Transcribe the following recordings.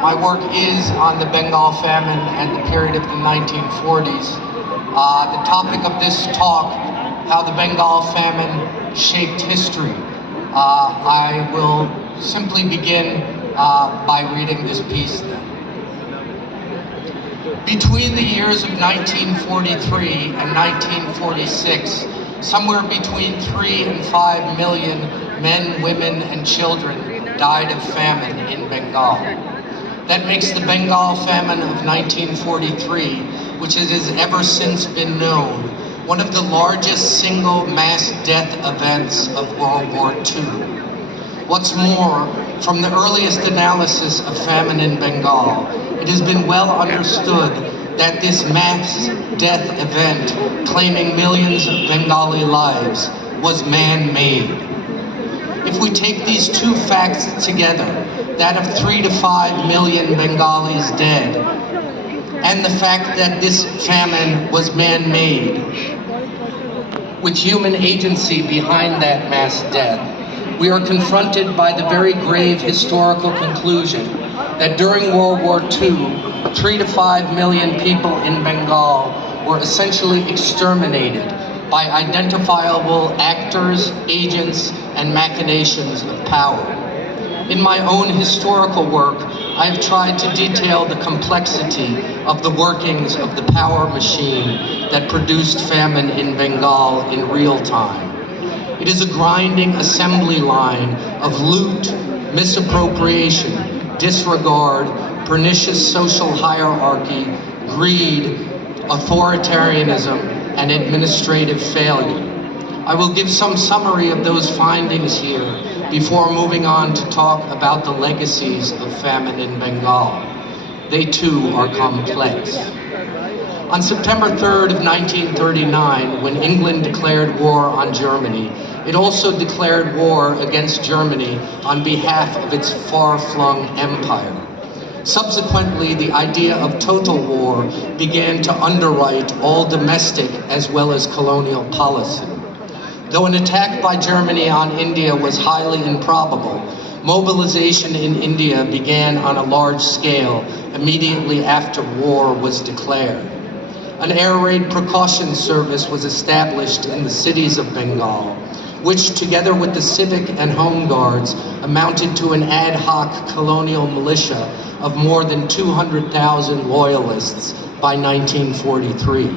My work is on the Bengal Famine and the period of the 1940s. The topic of this talk, how the Bengal Famine shaped history. I will simply begin by reading this piece then. Between the years of 1943 and 1946, somewhere between 3 and 5 million men, women, and children died of famine in Bengal. That makes the Bengal Famine of 1943, which it has ever since been known, one of the largest single mass death events of World War II. What's more, from the earliest analysis of famine in Bengal, it has been well understood that this mass death event, claiming millions of Bengali lives, was man-made. If we take these two facts together, that of 3 to 5 million Bengalis dead, and the fact that this famine was man-made, with human agency behind that mass death, we are confronted by the very grave historical conclusion that during World War II, 3 to 5 million people in Bengal were essentially exterminated by identifiable actors, agents, and machinations of power. In my own historical work, I have tried to detail the complexity of the workings of the power machine that produced famine in Bengal in real time. It is a grinding assembly line of loot, misappropriation, disregard, pernicious social hierarchy, greed, authoritarianism, and administrative failure. I will give some summary of those findings here before moving on to talk about the legacies of famine in Bengal. They too are complex. On September 3rd of 1939, when England declared war on Germany, it also declared war against Germany on behalf of its far-flung empire. Subsequently, the idea of total war began to underwrite all domestic as well as colonial policy. Though an attack by Germany on India was highly improbable, mobilization in India began on a large scale immediately after war was declared. An air raid precaution service was established in the cities of Bengal, which, together with the civic and home guards, amounted to an ad hoc colonial militia of more than 200,000 loyalists by 1943.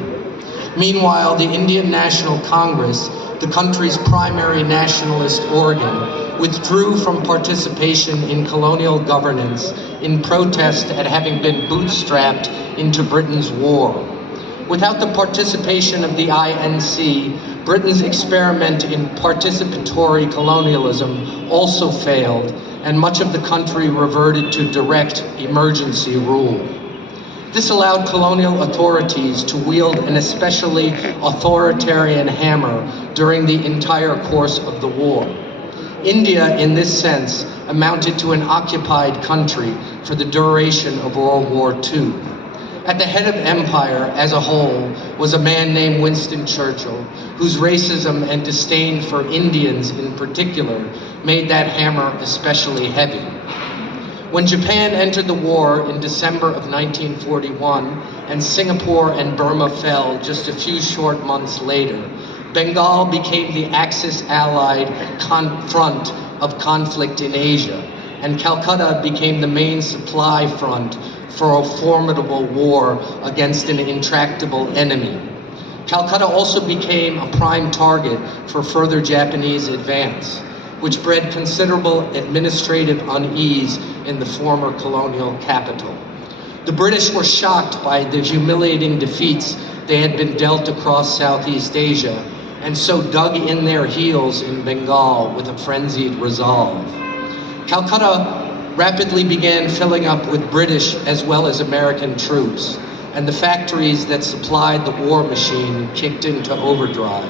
Meanwhile, the Indian National Congress, the country's primary nationalist organ, withdrew from participation in colonial governance in protest at having been bootstrapped into Britain's war. Without the participation of the INC, Britain's experiment in participatory colonialism also failed, and much of the country reverted to direct emergency rule. This allowed colonial authorities to wield an especially authoritarian hammer during the entire course of the war. India, in this sense, amounted to an occupied country for the duration of World War II. At the head of empire as a whole was a man named Winston Churchill, whose racism and disdain for Indians in particular made that hammer especially heavy. When Japan entered the war in December of 1941 and Singapore and Burma fell just a few short months later, Bengal became the Axis-allied front of conflict in Asia, and Calcutta became the main supply front for a formidable war against an intractable enemy. Calcutta also became a prime target for further Japanese advance, which bred considerable administrative unease in the former colonial capital. The British were shocked by the humiliating defeats they had been dealt across Southeast Asia, and so dug in their heels in Bengal with a frenzied resolve. Calcutta rapidly began filling up with British as well as American troops, and the factories that supplied the war machine kicked into overdrive.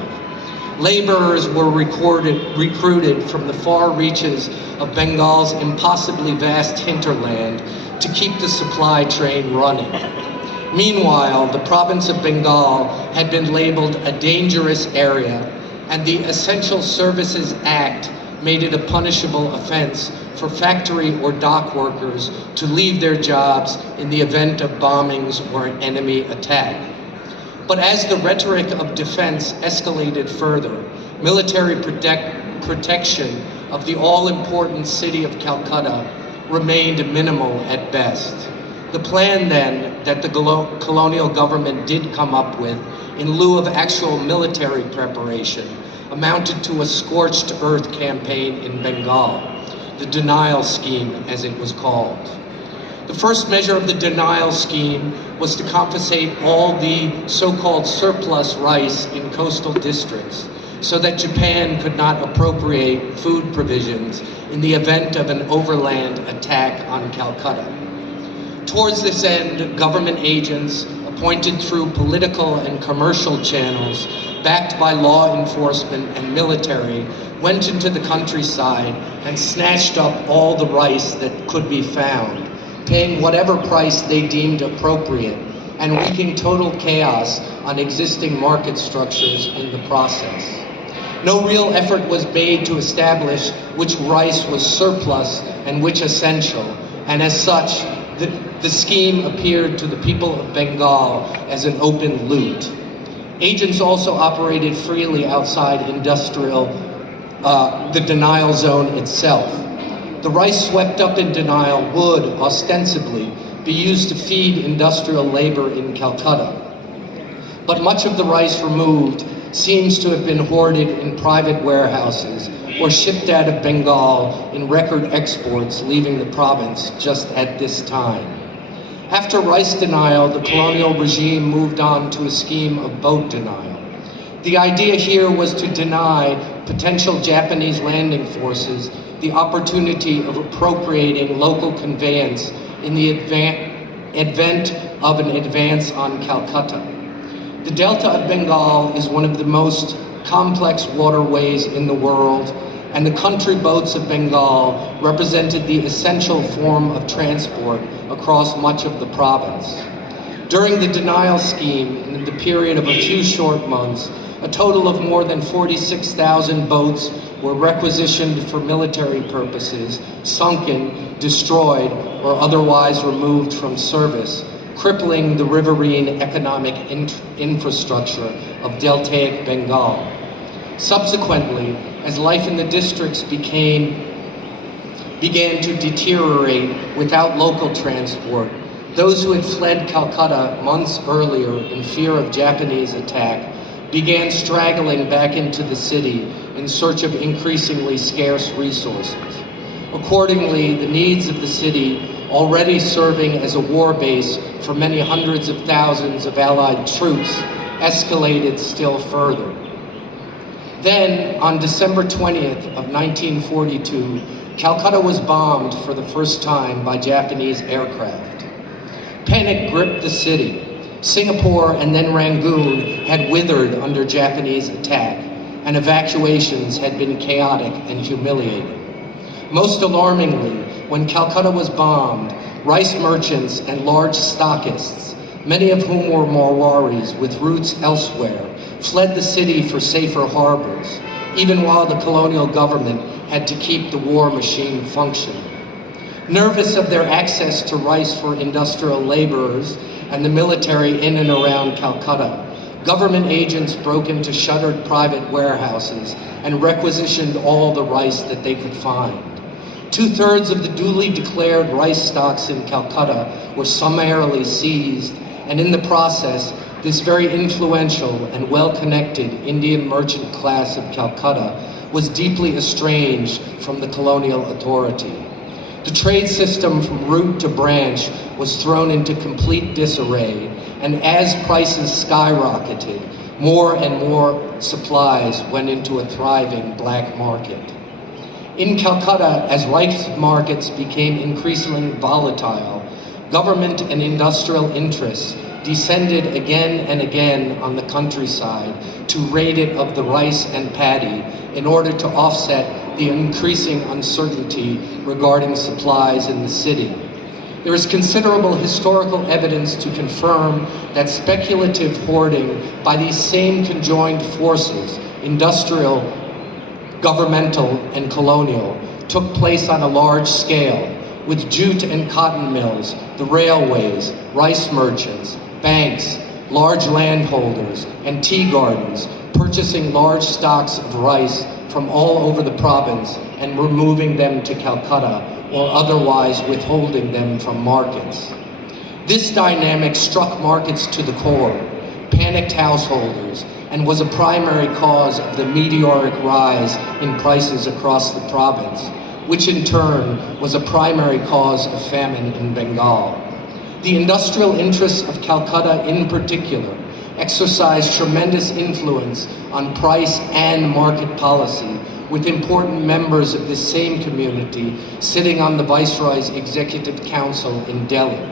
Laborers were recruited from the far reaches of Bengal's impossibly vast hinterland to keep the supply train running. Meanwhile, the province of Bengal had been labeled a dangerous area, and the Essential Services Act made it a punishable offense for factory or dock workers to leave their jobs in the event of bombings or an enemy attack. But as the rhetoric of defense escalated further, military protection of the all-important city of Calcutta remained minimal at best. The plan then that the colonial government did come up with, in lieu of actual military preparation, amounted to a scorched earth campaign in Bengal, the denial scheme as it was called. The first measure of the denial scheme was to confiscate all the so-called surplus rice in coastal districts so that Japan could not appropriate food provisions in the event of an overland attack on Calcutta. Towards this end, government agents appointed through political and commercial channels, backed by law enforcement and military, went into the countryside and snatched up all the rice that could be found, paying whatever price they deemed appropriate, and wreaking total chaos on existing market structures in the process. No real effort was made to establish which rice was surplus and which essential, and as such, the scheme appeared to the people of Bengal as an open loot. Agents also operated freely outside the denial zone itself. The rice swept up in denial would, ostensibly, be used to feed industrial labor in Calcutta. But much of the rice removed seems to have been hoarded in private warehouses or shipped out of Bengal in record exports, leaving the province just at this time. After rice denial, the colonial regime moved on to a scheme of boat denial. The idea here was to deny potential Japanese landing forces the opportunity of appropriating local conveyance in the advent of an advance on Calcutta. The Delta of Bengal is one of the most complex waterways in the world, and the country boats of Bengal represented the essential form of transport across much of the province. During the denial scheme, in the period of a few short months, a total of more than 46,000 boats were requisitioned for military purposes, sunken, destroyed, or otherwise removed from service, crippling the riverine economic infrastructure of deltaic Bengal. Subsequently, as life in the districts began to deteriorate without local transport, those who had fled Calcutta months earlier in fear of Japanese attack began straggling back into the city in search of increasingly scarce resources. Accordingly, the needs of the city, already serving as a war base for many hundreds of thousands of Allied troops, escalated still further. Then, on December 20th of 1942, Calcutta was bombed for the first time by Japanese aircraft. Panic gripped the city. Singapore and then Rangoon had withered under Japanese attack, and evacuations had been chaotic and humiliating. Most alarmingly, when Calcutta was bombed, rice merchants and large stockists, many of whom were Marwaris with roots elsewhere, fled the city for safer harbors, even while the colonial government had to keep the war machine functioning. Nervous of their access to rice for industrial laborers and the military in and around Calcutta, government agents broke into shuttered private warehouses and requisitioned all the rice that they could find. 2/3 of the duly declared rice stocks in Calcutta were summarily seized, and in the process, this very influential and well-connected Indian merchant class of Calcutta was deeply estranged from the colonial authority. The trade system from root to branch was thrown into complete disarray, and as prices skyrocketed, more and more supplies went into a thriving black market. In Calcutta, as rice markets became increasingly volatile, government and industrial interests descended again and again on the countryside to raid it of the rice and paddy in order to offset the increasing uncertainty regarding supplies in the city. There is considerable historical evidence to confirm that speculative hoarding by these same conjoined forces, industrial, governmental, and colonial, took place on a large scale, with jute and cotton mills, the railways, rice merchants, banks, large landholders, and tea gardens purchasing large stocks of rice from all over the province and removing them to Calcutta or otherwise withholding them from markets. This dynamic struck markets to the core, panicked householders, and was a primary cause of the meteoric rise in prices across the province, which in turn was a primary cause of famine in Bengal. The industrial interests of Calcutta in particular exercised tremendous influence on price and market policy, with important members of this same community sitting on the Viceroy's Executive Council in Delhi.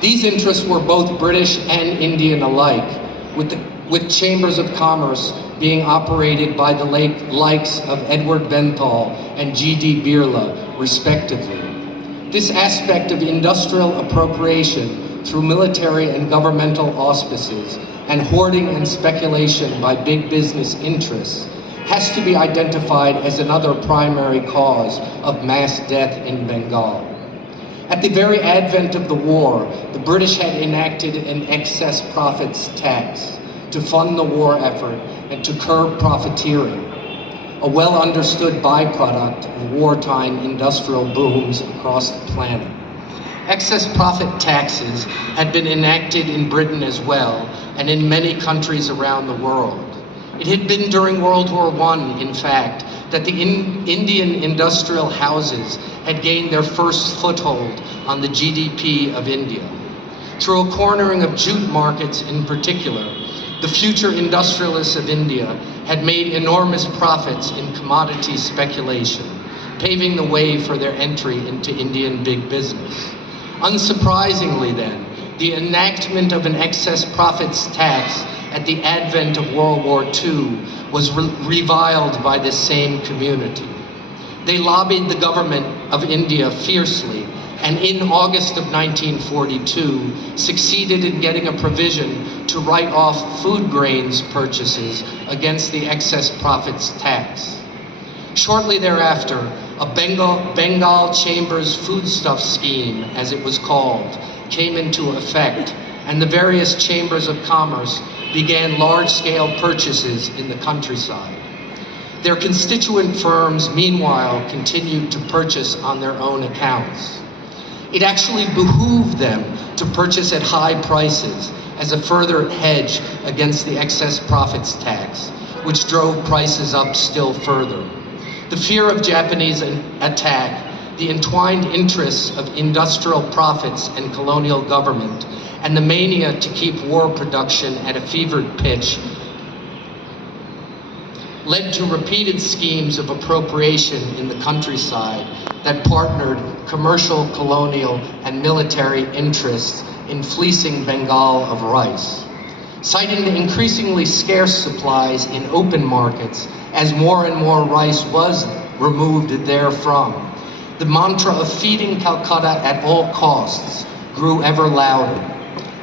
These interests were both British and Indian alike, with chambers of commerce being operated by the likes of Edward Benthal and G.D. Birla, respectively. This aspect of industrial appropriation through military and governmental auspices and hoarding and speculation by big business interests has to be identified as another primary cause of mass death in Bengal. At the very advent of the war, the British had enacted an excess profits tax to fund the war effort and to curb profiteering, a well-understood byproduct of wartime industrial booms across the planet. Excess profit taxes had been enacted in Britain as well, and in many countries around the world. It had been during World War I, in fact, that the Indian industrial houses had gained their first foothold on the GDP of India. Through a cornering of jute markets in particular, the future industrialists of India had made enormous profits in commodity speculation, paving the way for their entry into Indian big business. Unsurprisingly then, the enactment of an excess profits tax at the advent of World War II was reviled by this same community. They lobbied the government of India fiercely, and in August of 1942 succeeded in getting a provision to write off food grains purchases against the excess profits tax. Shortly thereafter, a Bengal Chambers foodstuff scheme, as it was called, came into effect, and the various chambers of commerce began large-scale purchases in the countryside. Their constituent firms, meanwhile, continued to purchase on their own accounts. It actually behooved them to purchase at high prices as a further hedge against the excess profits tax, which drove prices up still further. The fear of Japanese attack, the entwined interests of industrial profits and colonial government, and the mania to keep war production at a fevered pitch led to repeated schemes of appropriation in the countryside that partnered commercial, colonial, and military interests in fleecing Bengal of rice. Citing the increasingly scarce supplies in open markets as more and more rice was removed therefrom, the mantra of feeding Calcutta at all costs grew ever louder.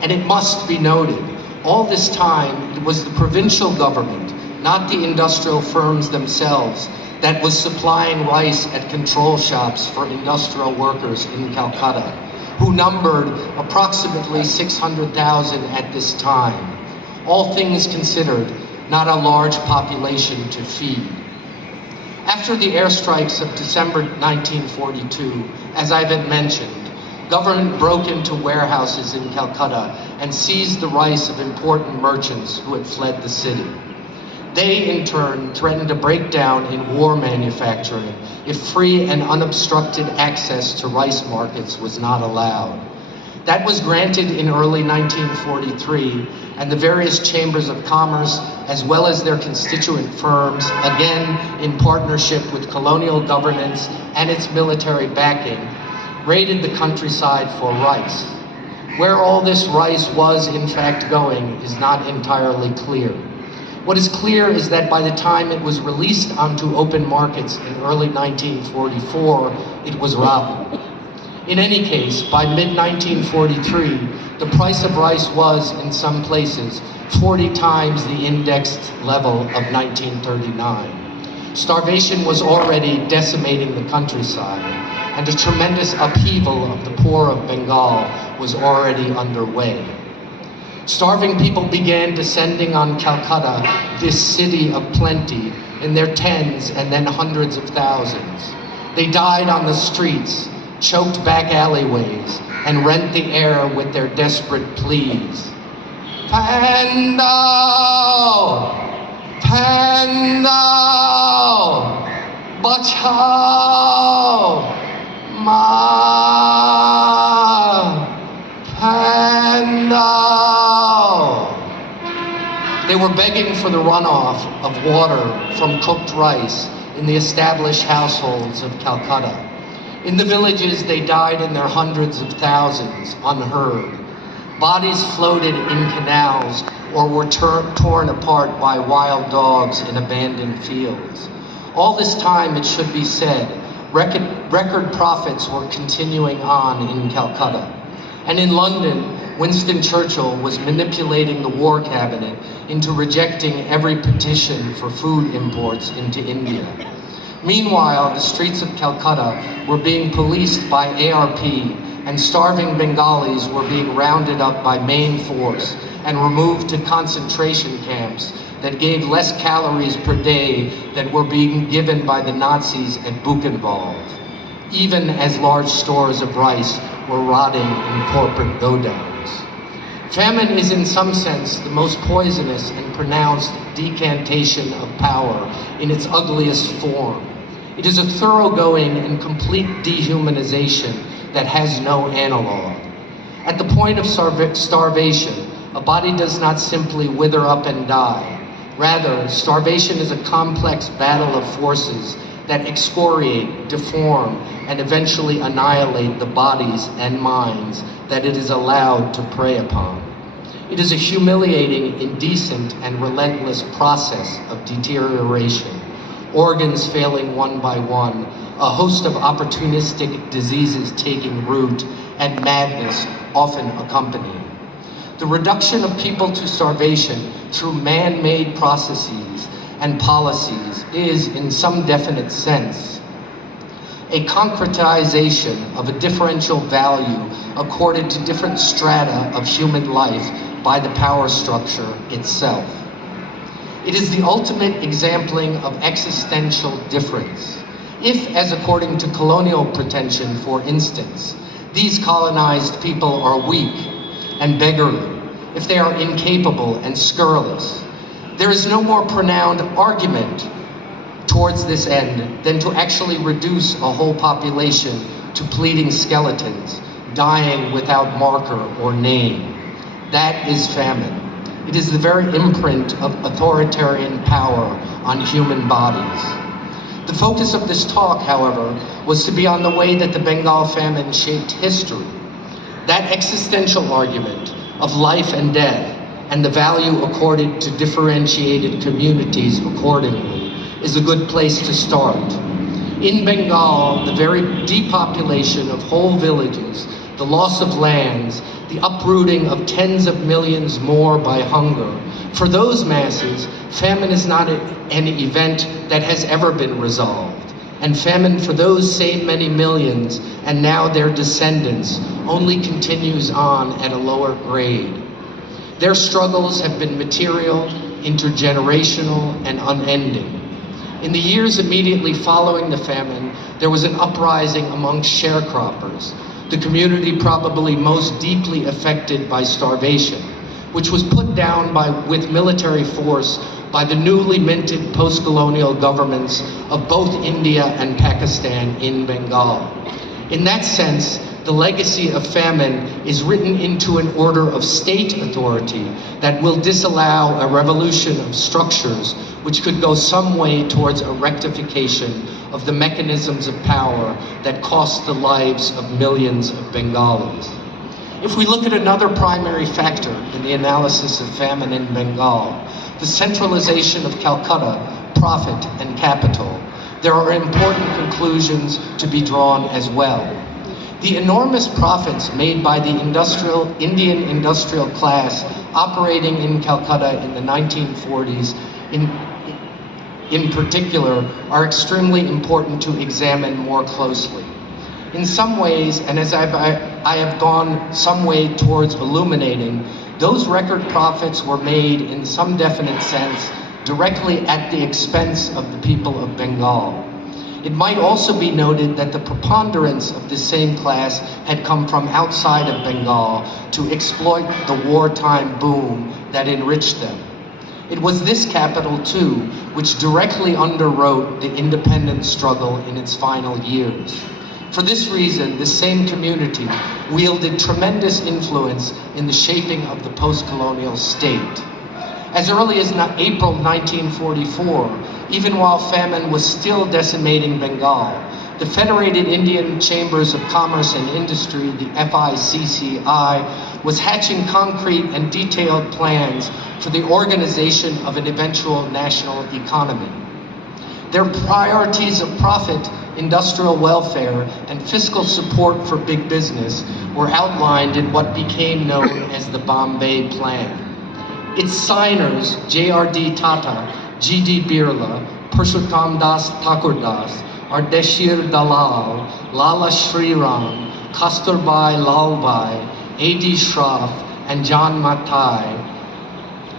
And it must be noted, all this time it was the provincial government, not the industrial firms themselves, that was supplying rice at control shops for industrial workers in Calcutta, who numbered approximately 600,000 at this time. All things considered, not a large population to feed. After the airstrikes of December 1942, as I've mentioned, government broke into warehouses in Calcutta and seized the rice of important merchants who had fled the city. They, in turn, threatened to break down in war manufacturing if free and unobstructed access to rice markets was not allowed. That was granted in early 1943, and the various chambers of commerce, as well as their constituent firms, again in partnership with colonial governance and its military backing, raided the countryside for rice. Where all this rice was in fact going is not entirely clear. What is clear is that by the time it was released onto open markets in early 1944, it was rotten. In any case, by mid-1943, the price of rice was, in some places, 40 times the indexed level of 1939. Starvation was already decimating the countryside, and a tremendous upheaval of the poor of Bengal was already underway. Starving people began descending on Calcutta, this city of plenty, in their tens and then hundreds of thousands. They died on the streets, choked back alleyways, and rent the air with their desperate pleas. Pando! Pando! Bachao! Ma! Pando! They were begging for the runoff of water from cooked rice in the established households of Calcutta. In the villages, they died in their hundreds of thousands, unheard. Bodies floated in canals or were torn apart by wild dogs in abandoned fields. All this time, it should be said, record profits were continuing on in Calcutta. And in London, Winston Churchill was manipulating the War Cabinet into rejecting every petition for food imports into India. Meanwhile, the streets of Calcutta were being policed by ARP, and starving Bengalis were being rounded up by main force and removed to concentration camps that gave less calories per day than were being given by the Nazis at Buchenwald, even as large stores of rice were rotting in corporate godowns. Famine is in some sense the most poisonous and pronounced decantation of power in its ugliest form. It is a thoroughgoing and complete dehumanization that has no analog. At the point of starvation, a body does not simply wither up and die. Rather, starvation is a complex battle of forces that excoriate, deform, and eventually annihilate the bodies and minds that it is allowed to prey upon. It is a humiliating, indecent, and relentless process of deterioration, organs failing one by one, a host of opportunistic diseases taking root, and madness often accompanying. The reduction of people to starvation through man-made processes and policies is, in some definite sense, a concretization of a differential value accorded to different strata of human life by the power structure itself. It is the ultimate exempling of existential difference. If, as according to colonial pretension, for instance, these colonized people are weak and beggarly, if they are incapable and scurrilous, there is no more pronounced argument towards this end than to actually reduce a whole population to pleading skeletons, dying without marker or name. That is famine. It is the very imprint of authoritarian power on human bodies. The focus of this talk, however, was to be on the way that the Bengal famine shaped history. That existential argument of life and death and the value accorded to differentiated communities accordingly is a good place to start. In Bengal, the very depopulation of whole villages, the loss of lands, the uprooting of tens of millions more by hunger, for those masses, famine is not an event that has ever been resolved. And famine for those same many millions, and now their descendants, only continues on at a lower grade. Their struggles have been material, intergenerational, and unending. In the years immediately following the famine, there was an uprising among sharecroppers, the community probably most deeply affected by starvation, which was put down with military force by the newly minted post-colonial governments of both India and Pakistan in Bengal. In that sense, the legacy of famine is written into an order of state authority that will disallow a revolution of structures which could go some way towards a rectification of the mechanisms of power that cost the lives of millions of Bengalis. If we look at another primary factor in the analysis of famine in Bengal, the centralization of Calcutta, profit, and capital, there are important conclusions to be drawn as well. The enormous profits made by the Indian industrial class operating in Calcutta in the 1940s in particular, are extremely important to examine more closely. In some ways, and as I have gone some way towards illuminating, those record profits were made in some definite sense directly at the expense of the people of Bengal. It might also be noted that the preponderance of this same class had come from outside of Bengal to exploit the wartime boom that enriched them. It was this capital, too, which directly underwrote the independence struggle in its final years. For this reason, this same community wielded tremendous influence in the shaping of the post-colonial state. As early as April 1944, even while famine was still decimating Bengal, the Federated Indian Chambers of Commerce and Industry, the FICCI, was hatching concrete and detailed plans for the organization of an eventual national economy. Their priorities of profit, industrial welfare, and fiscal support for big business were outlined in what became known as the Bombay Plan. Its signers, J.R.D. Tata, G.D. Birla, Purushottam Das Thakurdas, Ardeshir Dalal, Lala Shriram, Kasturbai Lalbai, A.D. Shroff, and John Mathai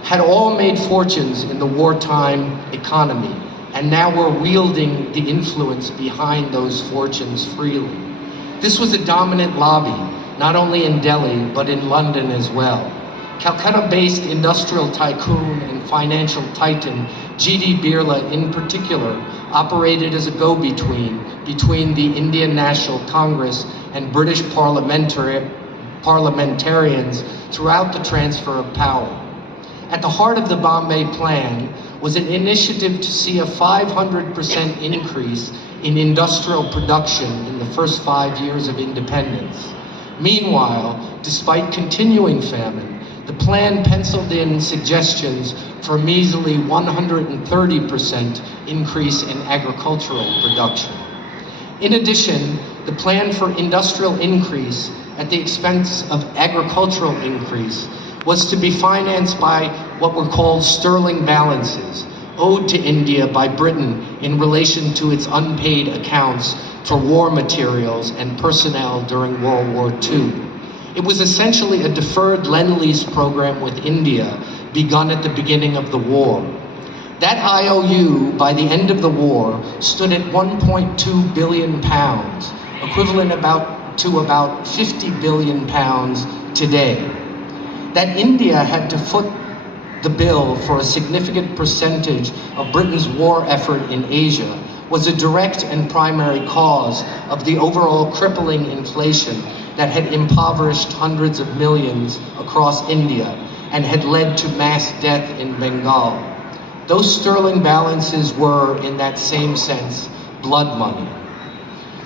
had all made fortunes in the wartime economy, and now were wielding the influence behind those fortunes freely. This was a dominant lobby, not only in Delhi, but in London as well. Calcutta-based industrial tycoon and financial titan G.D. Birla in particular operated as a go-between between the Indian National Congress and British parliamentarians throughout the transfer of power. At the heart of the Bombay Plan was an initiative to see a 500% increase in industrial production in the first 5 years of independence. Meanwhile, despite continuing famine, the plan penciled in suggestions for a measly 130% increase in agricultural production. In addition, the plan for industrial increase at the expense of agricultural increase was to be financed by what were called sterling balances, owed to India by Britain in relation to its unpaid accounts for war materials and personnel during World War II. It was essentially a deferred Lend-Lease program with India begun at the beginning of the war. That IOU, by the end of the war, stood at 1.2 billion pounds, equivalent to about 50 billion pounds today. That India had to foot the bill for a significant percentage of Britain's war effort in Asia was a direct and primary cause of the overall crippling inflation that had impoverished hundreds of millions across India and had led to mass death in Bengal. Those sterling balances were, in that same sense, blood money.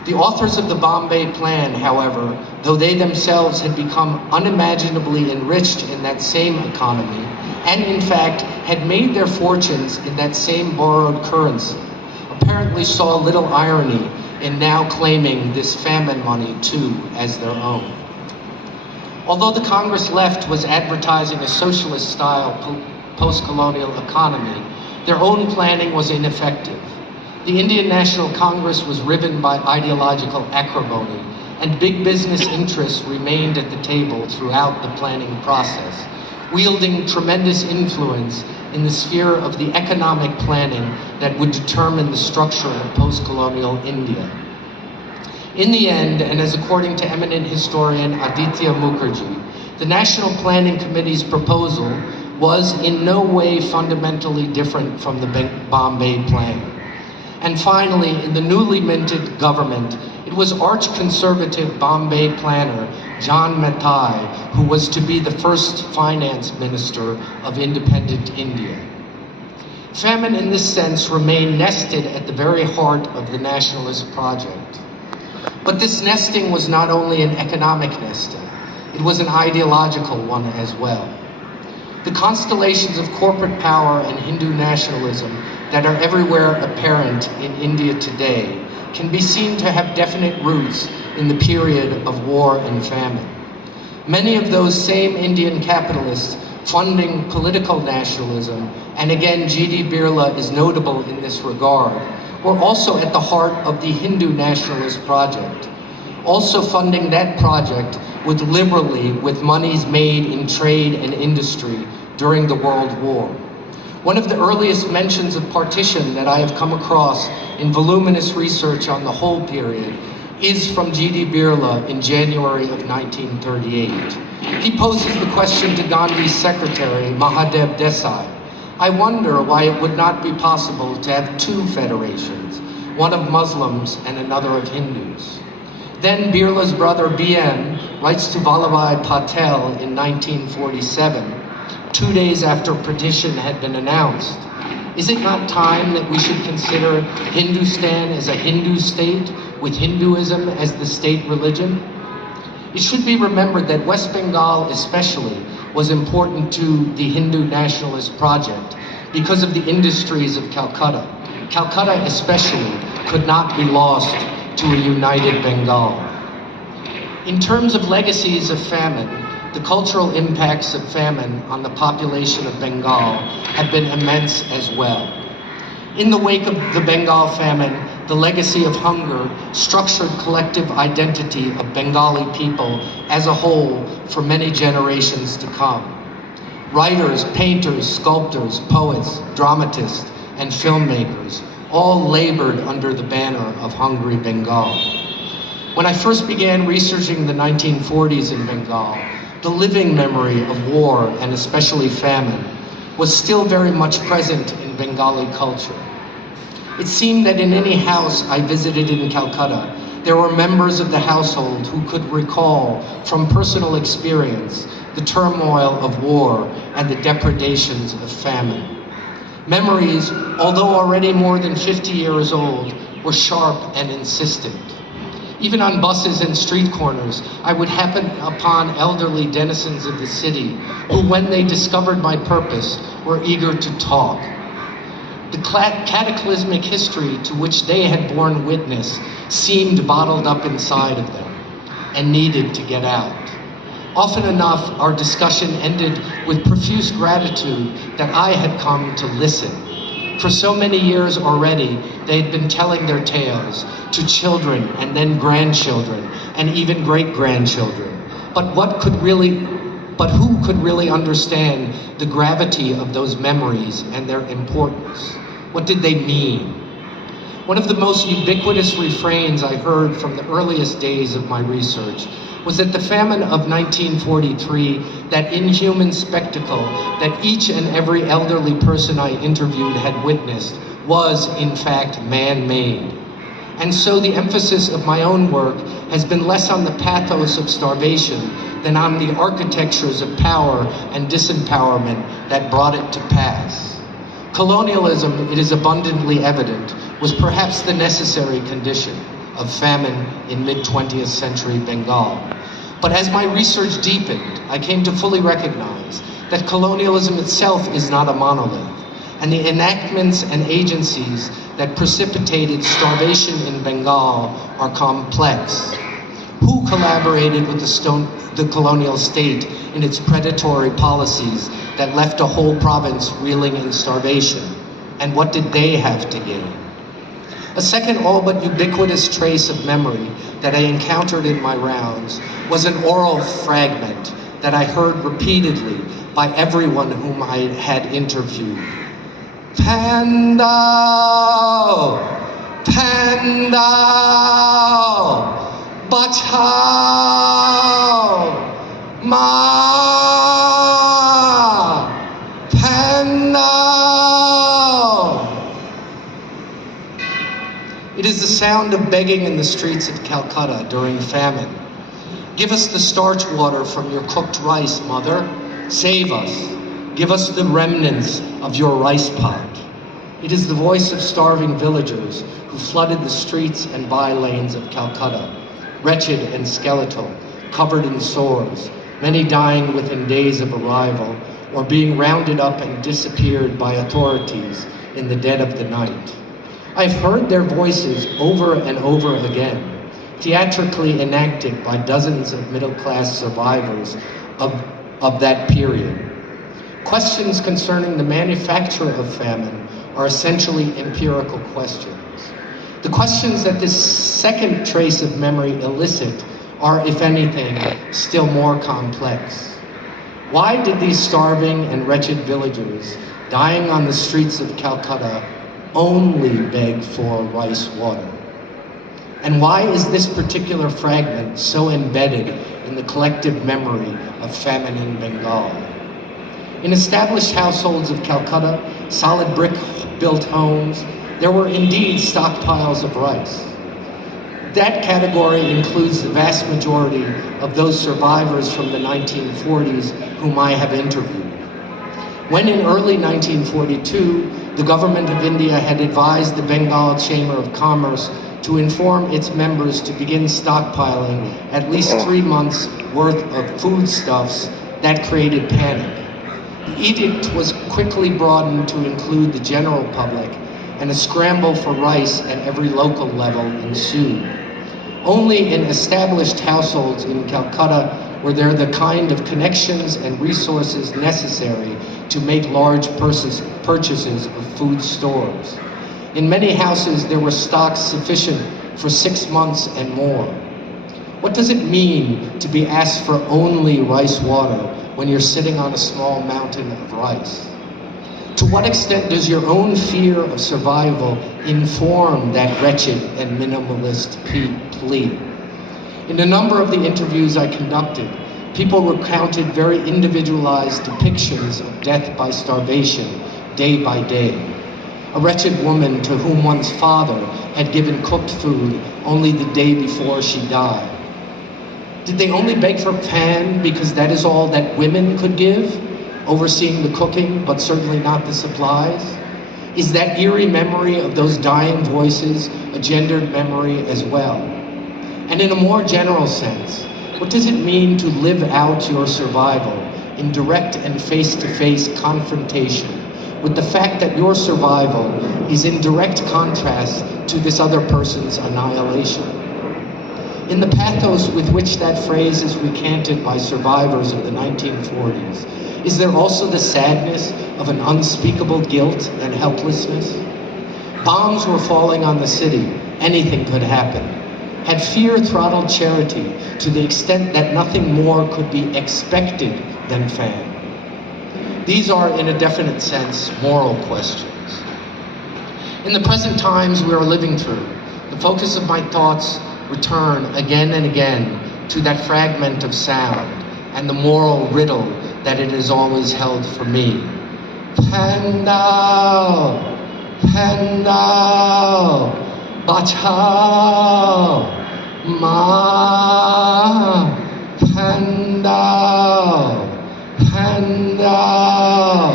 The authors of the Bombay Plan, however, though they themselves had become unimaginably enriched in that same economy, and in fact had made their fortunes in that same borrowed currency, apparently saw little irony in now claiming this famine money too as their own. Although the Congress left was advertising a socialist-style post-colonial economy, their own planning was ineffective. The Indian National Congress was riven by ideological acrimony, and big business interests remained at the table throughout the planning process, wielding tremendous influence in the sphere of the economic planning that would determine the structure of post-colonial India. In the end, and as according to eminent historian Aditya Mukherjee, the National Planning Committee's proposal was in no way fundamentally different from the Bombay Plan. And finally, in the newly minted government, it was arch-conservative Bombay planner John Mathai who was to be the first finance minister of independent India. Famine in this sense remained nested at the very heart of the nationalist project. But this nesting was not only an economic nesting, it was an ideological one as well. The constellations of corporate power and Hindu nationalism that are everywhere apparent in India today can be seen to have definite roots in the period of war and famine. Many of those same Indian capitalists funding political nationalism, and again, G.D. Birla is notable in this regard, were also at the heart of the Hindu nationalist project, also funding that project liberally with monies made in trade and industry during the World War. One of the earliest mentions of partition that I have come across in voluminous research on the whole period is from G.D. Birla in January of 1938. He poses the question to Gandhi's secretary, Mahadev Desai. I wonder why it would not be possible to have two federations, one of Muslims and another of Hindus. Then Birla's brother B.M. writes to Vallabhbhai Patel in 1947, 2 days after partition had been announced. Is it not time that we should consider Hindustan as a Hindu state, with Hinduism as the state religion? It should be remembered that West Bengal especially was important to the Hindu nationalist project because of the industries of Calcutta. Calcutta especially could not be lost to a united Bengal. In terms of legacies of famine, the cultural impacts of famine on the population of Bengal have been immense as well. In the wake of the Bengal famine, the legacy of hunger structured collective identity of Bengali people as a whole for many generations to come. Writers, painters, sculptors, poets, dramatists, and filmmakers all labored under the banner of Hungry Bengal. When I first began researching the 1940s in Bengal, the living memory of war, and especially famine, was still very much present in Bengali culture. It seemed that in any house I visited in Calcutta, there were members of the household who could recall from personal experience the turmoil of war and the depredations of famine. Memories, although already more than 50 years old, were sharp and insistent. Even on buses and street corners, I would happen upon elderly denizens of the city who, when they discovered my purpose, were eager to talk. The cataclysmic history to which they had borne witness seemed bottled up inside of them and needed to get out. Often enough, our discussion ended with profuse gratitude that I had come to listen. For so many years already, they had been telling their tales to children and then grandchildren and even great-grandchildren. But who could really understand the gravity of those memories and their importance? What did they mean? One of the most ubiquitous refrains I heard from the earliest days of my research was that the famine of 1943, that inhuman spectacle that each and every elderly person I interviewed had witnessed, was in fact man-made. And so the emphasis of my own work has been less on the pathos of starvation than on the architectures of power and disempowerment that brought it to pass. Colonialism, it is abundantly evident, was perhaps the necessary condition of famine in mid-20th century Bengal. But as my research deepened, I came to fully recognize that colonialism itself is not a monolith, and the enactments and agencies that precipitated starvation in Bengal are complex. Who collaborated with the colonial state in its predatory policies that left a whole province reeling in starvation? And what did they have to gain? A second all but ubiquitous trace of memory that I encountered in my rounds was an oral fragment that I heard repeatedly by everyone whom I had interviewed. Pando, Pando, Bachao, Ma, Pando. It is the sound of begging in the streets of Calcutta during famine. Give us the starch water from your cooked rice, mother. Save us. Give us the remnants of your rice pot. It is the voice of starving villagers who flooded the streets and by-lanes of Calcutta, wretched and skeletal, covered in sores, many dying within days of arrival, or being rounded up and disappeared by authorities in the dead of the night. I've heard their voices over and over again, theatrically enacted by dozens of middle-class survivors of that period. Questions concerning the manufacture of famine are essentially empirical questions. The questions that this second trace of memory elicit are, if anything, still more complex. Why did these starving and wretched villagers dying on the streets of Calcutta only beg for rice water? And why is this particular fragment so embedded in the collective memory of famine in Bengal? In established households of Calcutta, solid brick-built homes, there were indeed stockpiles of rice. That category includes the vast majority of those survivors from the 1940s whom I have interviewed. When in early 1942, the government of India had advised the Bengal Chamber of Commerce to inform its members to begin stockpiling at least 3 months' worth of foodstuffs, that created panic. The edict was quickly broadened to include the general public, and a scramble for rice at every local level ensued. Only in established households in Calcutta were there the kind of connections and resources necessary to make large purchases of food stores. In many houses, there were stocks sufficient for 6 months and more. What does it mean to be asked for only rice water when you're sitting on a small mountain of rice? To what extent does your own fear of survival inform that wretched and minimalist plea? In a number of the interviews I conducted, people recounted very individualized depictions of death by starvation, day by day. A wretched woman to whom one's father had given cooked food only the day before she died. Did they only beg for pan because that is all that women could give, overseeing the cooking, but certainly not the supplies? Is that eerie memory of those dying voices a gendered memory as well? And in a more general sense, what does it mean to live out your survival in direct and face-to-face confrontation with the fact that your survival is in direct contrast to this other person's annihilation? In the pathos with which that phrase is recanted by survivors of the 1940s, is there also the sadness of an unspeakable guilt and helplessness? Bombs were falling on the city. Anything could happen. Had fear throttled charity to the extent that nothing more could be expected than famine? These are, in a definite sense, moral questions. In the present times we are living through, the focus of my thoughts return again and again to that fragment of sound and the moral riddle that it has always held for me. Pandao, Pandao, Bachao, Ma, Pandao, Pandao.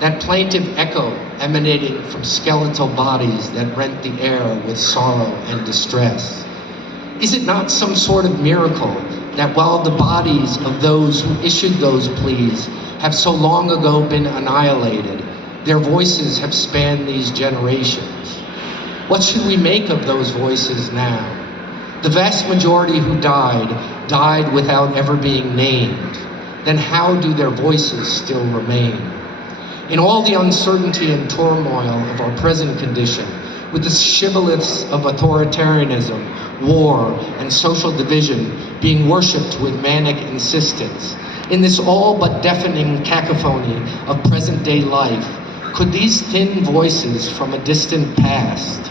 That plaintive echo emanating from skeletal bodies that rent the air with sorrow and distress. Is it not some sort of miracle that while the bodies of those who issued those pleas have so long ago been annihilated, their voices have spanned these generations? What should we make of those voices now? The vast majority who died without ever being named. Then how do their voices still remain? In all the uncertainty and turmoil of our present condition, with the shibboleths of authoritarianism, war, and social division being worshipped with manic insistence, in this all but deafening cacophony of present-day life, could these thin voices from a distant past,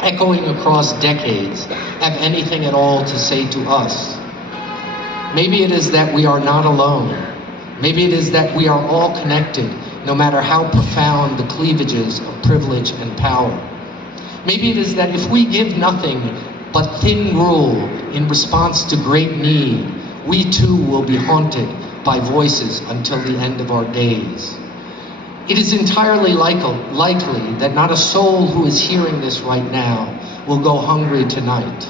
echoing across decades, have anything at all to say to us? Maybe it is that we are not alone. Maybe it is that we are all connected, no matter how profound the cleavages of privilege and power. Maybe it is that if we give nothing but thin rule in response to great need, we too will be haunted by voices until the end of our days. It is entirely likely that not a soul who is hearing this right now will go hungry tonight.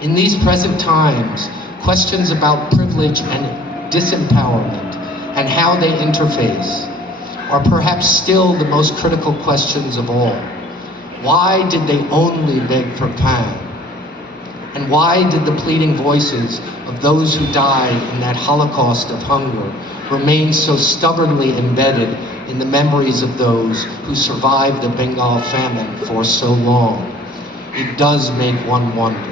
In these present times, questions about privilege and disempowerment and how they interface are perhaps still the most critical questions of all. Why did they only beg for pan? And why did the pleading voices of those who died in that Holocaust of hunger remains so stubbornly embedded in the memories of those who survived the Bengal famine for so long. It does make one wonder.